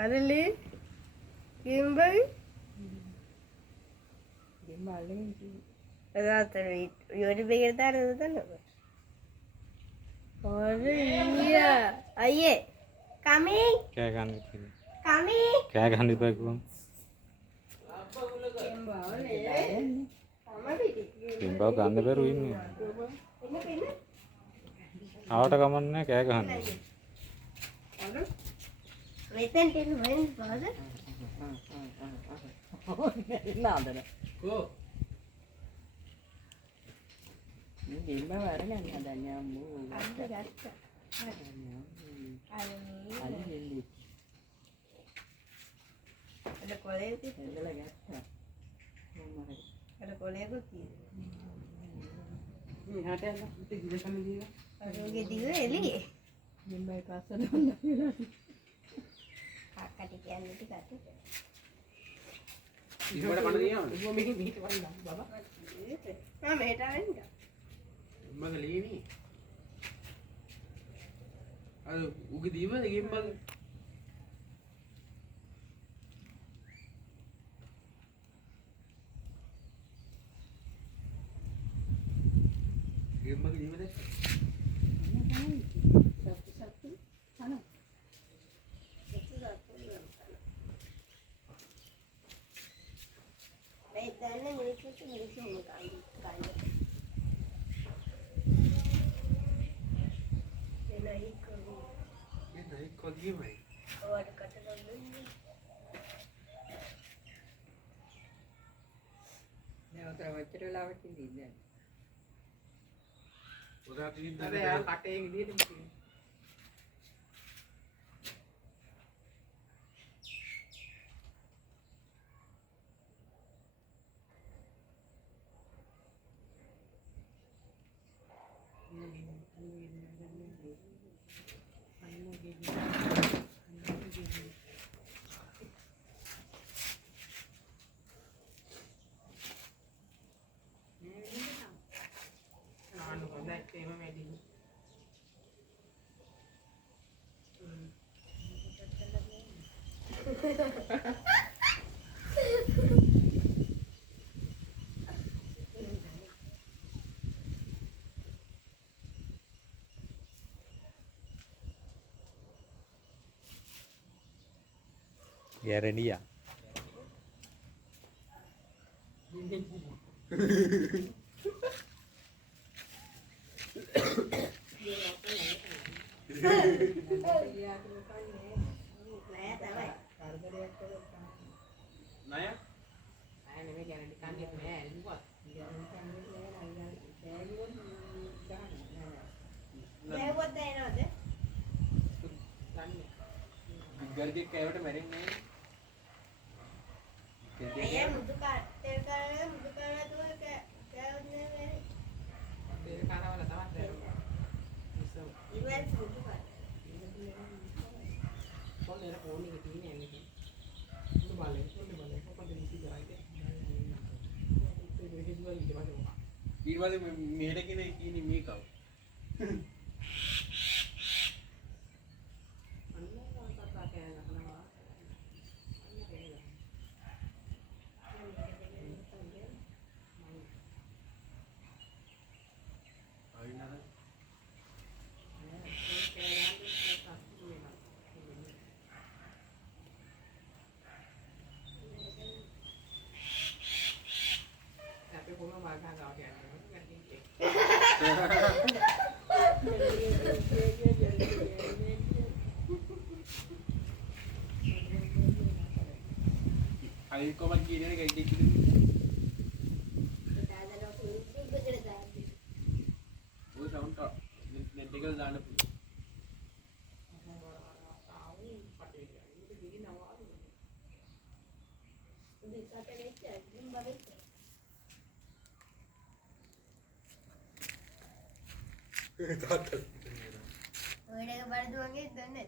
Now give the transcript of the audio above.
අරලි කිම්බයි ගෙම්බල්ලෙන් අදාතර යෝඩි බෙගෙට දාන්න දන්නව ඔරියා අයියේ කමින් කෑ ගන්න ඉතින් කමින් කෑ ගන්න ඉපා කිව්වම කිම්බව ගන්න බැරුව ඉන්නේ ආවට කමන්නේ කෑ ගහන්න මෙතෙන් එන්න වෙන බාද නාදන කෝ මේ ගෙම්බ වරගෙන හදන්නේ අම්මෝ ගත්තා අලි ගෙම්බි අද කොලේ එල්ලලා ගත්තා මොම්මරේ අද කොලේ කොටි මේ හට යන්න ඉතින් ගිරසම දීලා අරෝගේ දිග එළියේ ගෙම්බයි පස්සට වන්න කියලා කටි කියන්නේ ටිකක් ඉස්සරහට පණ දිනවද? උඹ මෙහි මෙහිට වන්න බබා මම මෙහෙට ආවෙන්න උඹගේ ලීනි. අර උගේ දීවද ගෙම්බල්? ගෙම්බගේ දීවද? සත්තු අනෝ මේ දැන්නේ මිනිස්සුන්ට මිනිස්සුන් කන්නේ එනයි කරු එනයි කොදියමයි. ඔයාලට කටට දෙන්නේ දැන් උතර වච්චර වෙලාවට ඉඳින්නේ උදාට ඉන්න අර යා කටේ විදියට තියෙනවා ගැරණියා ණය? අය නෙමෙයි ගැරන්ටි කන්නේ නෑ එළුවත් දැවුවත් එනවද ගර්ගෙක් කෑවට මැරෙන්නේ නැහැ. අයියා මුදු තෙල් කරලා මුදු කරලා දුව කෑවොත් නේ ඒ කාරවල තමයි දැරුවා ඉවත් මුදු කර කොල්ලේ ෆෝන් එකේ තියෙන යන්නේ මුදු බලේ කොහොමද ඉති කරයිද ඒක දුවල් ඉත බලේ ඊට පස්සේ මෙහෙට කියන කියන්නේ මේකව. අයි කොමන් කියන්නේ එක ඉතින් දාදලා කුරුසි බෙදලා දාන්න ඔය සවුන්ඩ් නෙට් එක දාන්න පුළුවන්. ඔය එක බඩ දුවගේ දන්නේ